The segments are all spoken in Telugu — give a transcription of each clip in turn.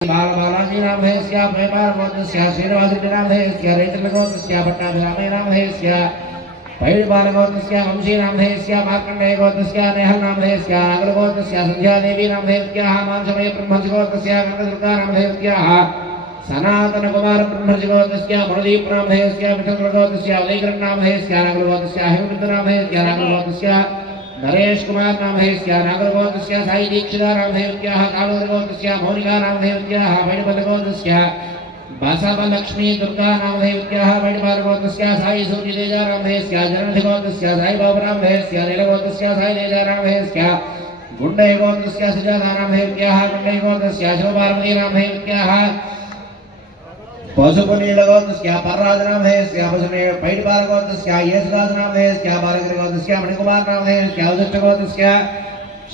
बालबालाजीनामधेयस्य प्रेमारगोत्रस्य श्रीनिवासजीनामधेयस्य रैतृगोत्रस्य भट्टाभिरामनामधेयस्य पैडिबालगोत्रस्य वंशीनामधेयस्य मार्कण्डेयगोत्रस्य नेहलनामधेयस्य नागरगोत्रस्य सन्ध्यादेवीनामधेयस्याः मांसमय ब्रह्मजगोत्रस्य कनकदुर्गानामधेयस्याः सनातनकुमारब्रह्मजगोत्रस्य मणदीपनामधेयस्य विठलगोत्रस्य उदयकरनामधेयस्य नागरगोत्रस्य हेमचन्द्रनामधेयस्य नागरगोत्रस्य नरेश कुमार नामधेयस्य नागरगोत्रस्य साई दीक्षिता नामधेयस्याः कालोदरगोत्रस्य मौनिका नामधेयस्याः वैणवगोत्रस्य बसवलक्ष्मी दुर्गा नामधेयस्याः वैणवगोत्रस्य साई सूर्यतेजा नामधेयस्य जनधिगोत्रस्य साई बाबू नामधेयस्य नीलगोत्रस्य साई तेजा नामधेयस्य गुण्डयगोत्रस्य सुजाता नामधेयस्याः गुण्डयगोत्रस्य शिवपार्वती नामधेयस्याः पशुपुनीलगोत्रस्य पर्राजनामधेयस्य पैडिबालगोत्रस्य येसुदासनामधेयस्य बालगिरिगोत्रस्य मणिकुमार नामधेयस्य उदिष्टगोत्रस्य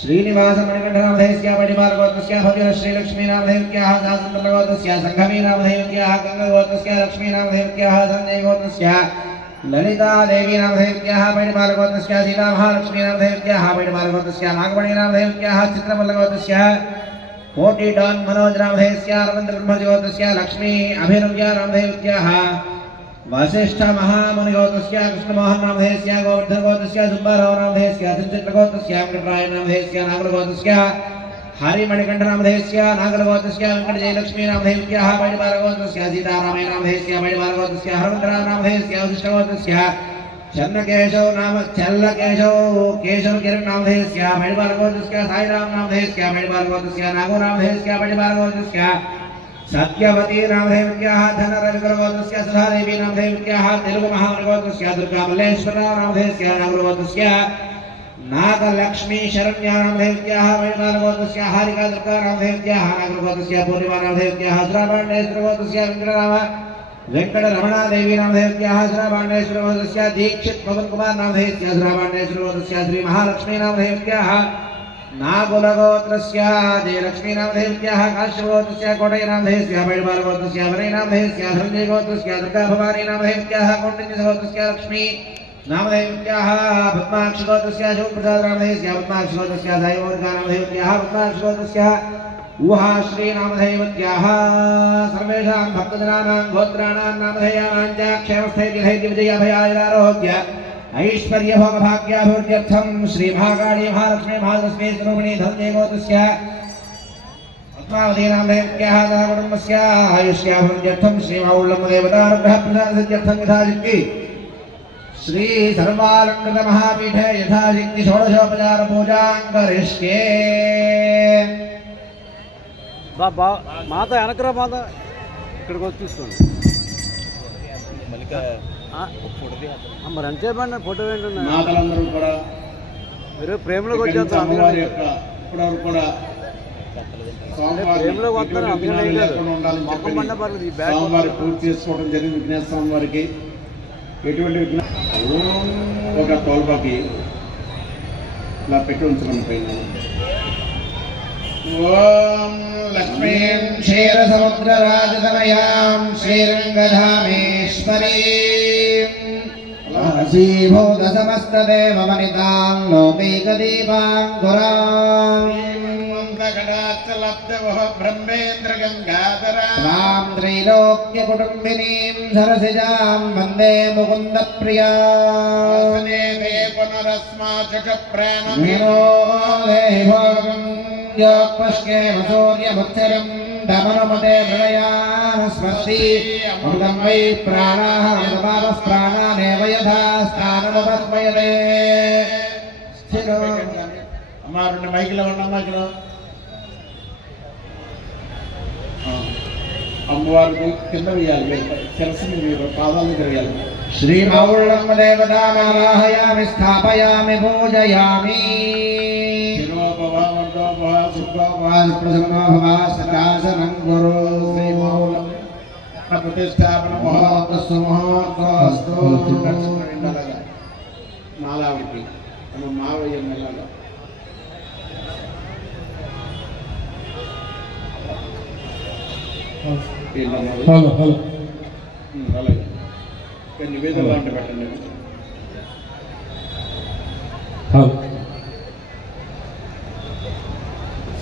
श्रीनिवासमणिकण्ठनामधेयस्य पैडिबालगोत्रस्य भव्य श्रीलक्ष्मीनामधेयस्याः दासन्द्रगोत्रस्य संघवीनामधेयस्याः गङ्गगोत्रस्य लक्ष्मीनामधेयस्याः सञ्जयगोत्रस्य ललितादेवीनामधेयस्याः पैडिबालगोत्रस्य सीतामहालक्ष्मीनामधेयस्याः पैडिबालगोत्रस्य नागमणिनामधेयस्याः चित्रमल्लगोत्रस्य कोटि डॉन मनोज नामधेयस्य रवींद्र ब्रह्मजगोत्रस्य लक्ष्मी अभिनव्या नामधेयस्याः वसिष्ठ महामुनिगोत्रस्य कृष्णमोहन नामधेयस्य गोवर्धन गोत्रस्य सुब्बाराव नामधेयस्य चित्रगोत्रस्य वेंकटराय नामधेयस्य नागरगोत्रस्य हरिमणिकण्ठ नामधेयस्य नागरगोत्रस्य वेंकटजयलक्ष्मी नामधेयस्याः पैडिबालगोत्रस्य सीतारामय नामधेयस्य पैडिबालगोत्रस्य हरवन्द्रराव नामधेयस्य वसिष्ठगोत्रस्य चन्नकेशव नाम चल्लकेशव केशव किरण नामधेयस्य पैडिबालगोत्रस्य साईराम नामधेयस्य पैडिबालगोत्रस्य नागो नामधेयस्य पैडिबालगोत्रस्य सत्यवती नामधेयस्याः धनरविगुरुगोत्रस्य सुधादेवी नामधेयस्याः तेलुगु महामुनिगोत्रस्य दुर्गा मल्लेश्वरराव नामधेयस्य नागरगोत्रस्य नागलक्ष्मी शरण्या नामधेयस्याः पैडिबालगोत्रस्य हारिका दुर्गा नामधेयस्याः नागरगोत्रस्य पूर्णिमा नामधेयस्याः सुरापाण्डेश्वरगोत्रस्य वेंकटराव वेंकटरमणा देवी नामधेयस्याः सुरापाण्डेश्वरगोत्रस्य दीक्षित पवन कुमार नामधेयस्य सुरापाण्डेश्वरगोत्रस्य श्री महालक्ष्मी नामधेयस्याः नागुलगोत्रस्य जयलक्ष्मी नामधेयस्याः काश्यपगोत्रस्य कोटय नामधेयस्य पैडिबालगोत्रस्य वरै नामधेयस्य धनञ्जयगोत्रस्य दुर्गा भवानी नामधेयस्याः कौण्डिन्यगोत्रस्य लक्ष्मी नामधेयस्याः पद्माक्षगोत्रस्य शिवप्रसाद नामधेयस्य पद्माक्षगोत्रस्य साईमोनिका नामधेयस्याः पद्माक्षगोत्रस्य ऊहा श्री नामधेयवत्याः सर्वेषां भक्तजनानां गोत्राणां नामधेयानां च क्षेमस्थैर्यधैर्य विजयाभयारोग्य ऐश्वर्यभोगभाग्याभिवृद्ध्यर्थं श्री महाकाली महालक्ष्मी महालक्ष्मी स्वरूपिणी धनञ्जयगोत्रस्य पद्मावती नामधेयस्याः कुटुम्बस्य आयुष्याभिवृद्ध्यर्थं श्री माऊल्लम्मदेवतानुग्रहप्रसादसिद्ध्यर्थं यथाशक्ति श्री सर्वालङ्कृत महापीठे यथाशक्ति षोडशोपचार पूजां करिष्ये। మాత వెనకరా మాత ఇక్కడికి వచ్చి తీసుకోండి మరి ఎంతసేపు ఫోటో ఏంటండి మాతలందరూ కూడా మీరు ప్రేమలోకి వచ్చేస్తారు ప్రేమలోకి వస్తారు అందుకని మొక్కం పండ పర్లేదు ఈ బ్యాగ్ స్వామివారి పూర్తి చేసుకోవడం జరిగింది. విఘ్నేశ్వర స్వామి వారికి ఎటువంటి ఒక తోల్పాకి ఇలా పెట్టి ఉంచమని పైన ఓం లక్ష్మీం క్షీరసముద్రరాజతనయాం శ్రీరంగధామేశ్వరీం వశీభూతసమస్తదేవవనితాం లౌకైకదీపాంకురాం బ్రహ్మేంద్రగంగాధరాం త్రైలోక్యకుటుంబినీం సరసిజాం వందే ముకుందప్రియాం सूर्यमुत्तरं दमनमते प्रलयान् स्मर्ति अमृतं वै प्राणाः अमृतपावः प्राणानेव यथा स्थानमुपस्मयते स्थिरो अमारुण्य మైకిలో ఉన్న మైకిలో అమ్మవారికి కింద వేయాలి శిరస్సుని మీరు పాదాల దగ్గర వేయాలి. శ్రీ మౌళ్ళమ్మ దేవతామావాహయామి స్థాపయామి పూజయామి. ప్రసన్నోభవాసనం గురు ప్రతిష్టాపన మాలావికి మావయ్య మెల్లగా అలాగే నివేదన అంటే పెట్టండి.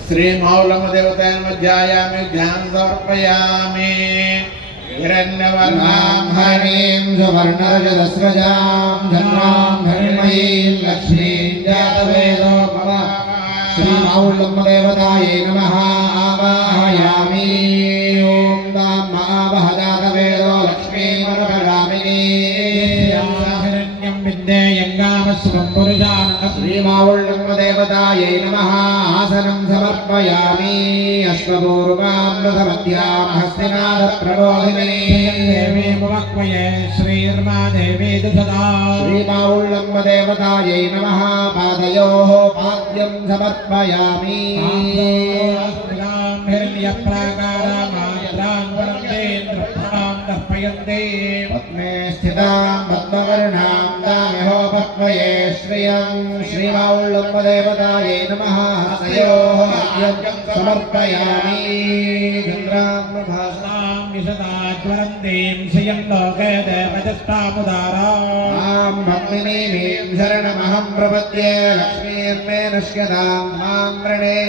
श्रीमौलम देवताय नमः ध्यायामि ध्यान समर्पयामि हिरण्यवर्णां हरिणीं सुवर्णरजतस्रजां चन्द्रां हिरण्मयीं लक्ष्मीं जातवेदो मम श्रीमौलम्बदेवतायै नमः आवाहयामि ॐ तां महावहजातवेदो लक्ष्मीमनुपगामिनी हिरण्यं विद्येयङ्गामस्वं पुरुषान् श्रीमौलम्बदेवतायै नमः आसनं समर्पयामि अश्वपूर्वामृतमध्यां हस्तिनाथप्रबोधिनी देवी मुवक्मये श्रीर्मादेवी सदा श्रीमौलम्बदेवतायै नमः पादयोः पाद्यं समर्पयामि पद्मे स्थितां पद्मवर्णां दामहो पद्मये श्रियं श्रीमौलम्बदेवतायै नमः हस्तयोः पाद्यं समर्पयामि चन्द्रां भासां विशदाज्वलन्तीं श्रियं लोके देवजस्तामुदारां भक्तिनीं शरणमहं प्रपद्ये लक्ष्मीर्मे नश्यतां मां वृणे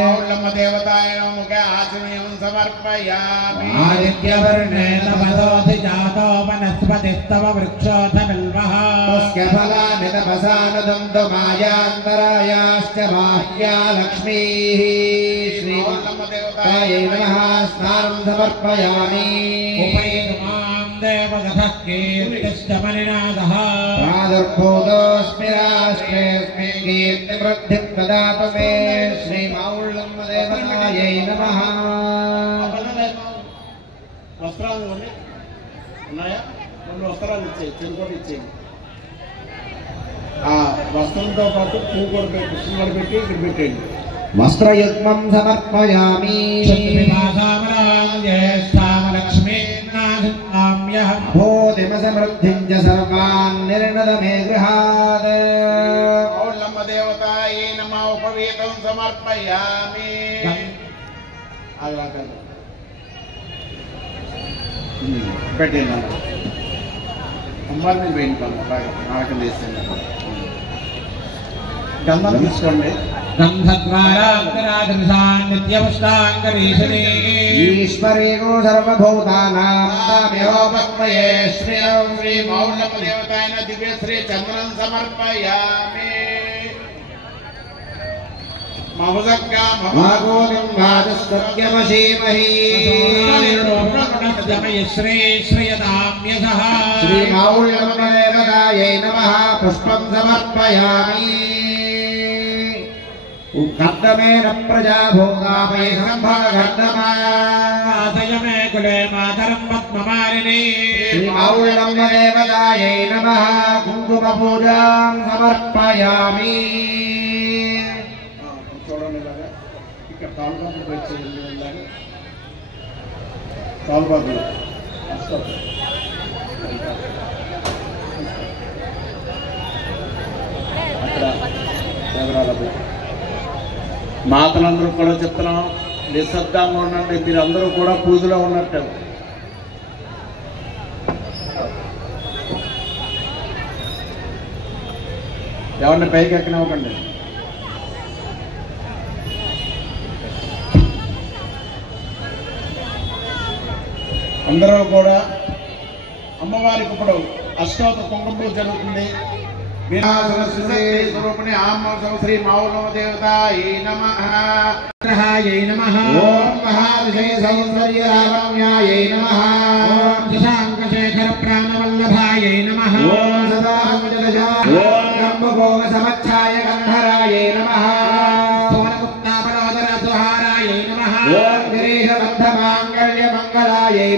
मौलम्बदेवताय नमः आचमनीयं समर्पयामि आदित्यवर्णे तपसोऽधिजातो वनस्पतिस्तव वृक्षोऽथ बिल्वः तस्य फलानि तपसानुदन्तो मायान्तरायाश्च बाह्या लक्ष्मीः श्रीमौलम्बदेवतायै नमः स्नानं समर्पयामि उपैतुमां देवदथः कीर्तिश्च मणिनाथः प्रादुर्भूतोऽस्मि राष्ट्रेऽस्मिन् कीर्तिवृद्धिं ददातु मे श्रीमौलम्बदेवतायै नमः వస్త్రాలు ఉన్నాయా? 2 వస్త్రాలు ఇచ్చేయి, చెరుకోటి ఇచ్చేయి. ఆ వస్త్రంతో పాటు పువ్వు కూడా పెట్టి పుష్పాలు పెట్టి ఇక్కడ పెట్టేయండి. వస్త్రయుగ్మం సమర్పయామి భూతిమ సమృద్ధిం చ సర్వాన్ నిర్ణద మే గృహాద్ మౌలమ్బదేవతాయై నమః ఉపవీతం సమర్పయామి. పెట్టేయండి అమ్మాయిని వేయించాలి నాటకం చేసేయండి. గంధం తీసుకోండి. ఈశ్వరేగో సర్వభూతానాం తామేవ పద్మయే శ్రియం శ్రీమౌలమ్బదేవతాయ దివ్య శ్రీ చంద్రం సమర్పయామి. మహోదం వాచస్పత్యమశీమహి శ్రీమౌలమ్బదేవతాయై నమః పుష్పం సమర్పయామి. కర్దమేన ప్రజా భోగాపై సంభాగర్దమాదయ మే కులే మాతరం పద్మమాలిని శ్రీమౌలమ్బదేవతాయై నమః కుంకుమ పూజాం సమర్పయామి. చూడండి ఇలాగా ఇక్కడ తాలుబాతులు వచ్చేది ఇలాగా తాలుబాతులు అక్కడ దేవరాలది మాతలందరూ కూడా చెప్తున్నాం, నిశ్శబ్దంగా ఉండండి. మీరు అందరూ కూడా పూజలో ఉన్నట్టు. ఎవరిని పైకి ఎక్కనివ్వకండి. అందరూ కూడా అమ్మవారికి ఇప్పుడు అష్టోత్తర కుంకుమ పూజ జరుగుతుంది. స్వరూపిణి శ్రీ మౌలమ్బదేవతాయై నమః ఓం మహావిషయ సౌందర్యరామణ్యాయై నమః ఓం శశాంకశేఖర ప్రాణవల్లభాయై నమః ఓం సదానందజా ఓం బ్రహ్మభోగ సమచ్ఛాయ గంధరాయై నమః స్థూలముక్తాపలోదరసుహారాయై నమః ఓం గిరీశబంధమాంగళ్యమంగళాయై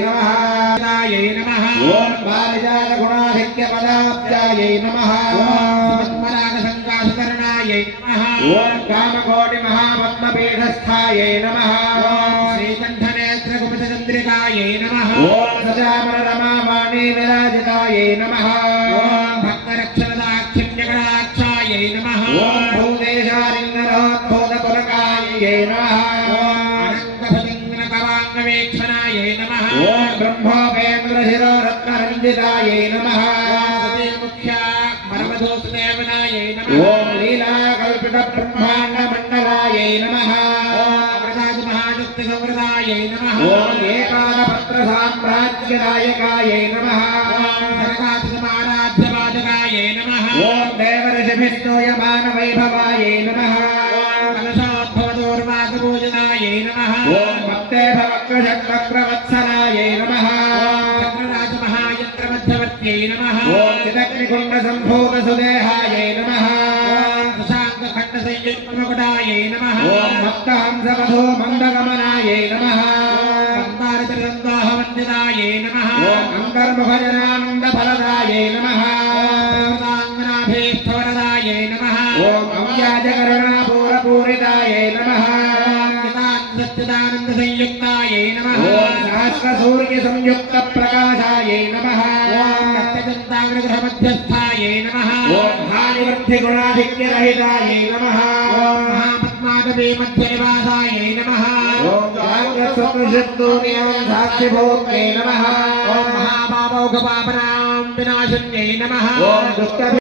నమః ఓం బాలజాల గుణాధిక్య పదాబ్జాయై నమః ఓం కామకోటి మహాపద్మపీఠస్థాయై నమః శ్రీకంఠనేత్ర కుపితచంద్రికాయై నమః ఓం సజామర రమావాణి విరాజితాయై నమః ఓం భక్తరక్షణదాక్షిణ్యకటాక్షాయై నమః ఓం భూదేశాలింగరోద్భూతపురకాయై నమః ఓం అనంతభలింగనకవాంగవీక్షణాయై నమః ఓం బ్రహ్మోపేంద్రశిరోరత్నరంజితాయై నమః ఓం లీలా కల్పిత బ్రహ్మాండ మండలాయై నమః नमः ओम एकादपत्र साम्राज्यनायकाय नमः सर्वाधिकमाराध्यवादकाय नमः ओम देवर्षिभिस्तूयमान वैभवाय नमः कलशोद्भवदोर्वाकपूजनाय नमः ओम भक्तेभवक्रशक्रवत्सलाय नमः चक्रराजमहायन्त्रमध्यवर्त्यै नमः ओम चिदग्निकुण्डसम्भूतसुदेहाय नमः शशाङ्कखण्डसंयुक्तमकुटाय नमः ओम भक्तहंसवधू मन्दगमनाय नमः वन्दिताय नमः ओम अन्तर्मुखजनानन्दफलदाय नमः नाभीष्टवरदाय नमः ओम अव्याजकरुणापूरपूरिताय नमः सच्चिदानन्दसंयुक्ताय नमः ओम सहस्रसूर्यसंयुक्तप्रकाशाय नमः सत्यचिन्ताग्रगृहमध्यस्थाय नमः ओम हानिवृद्धिगुणाधिक्यरहिताय नमः महापद्माटवी मध्यनिवासाय नमः ओम जाग्रत्सुतुषित्तूर्यं साक्षिभूत्यै नमः महाभावौघपापनां विनाशिन्यै नमः ओम दुष्ट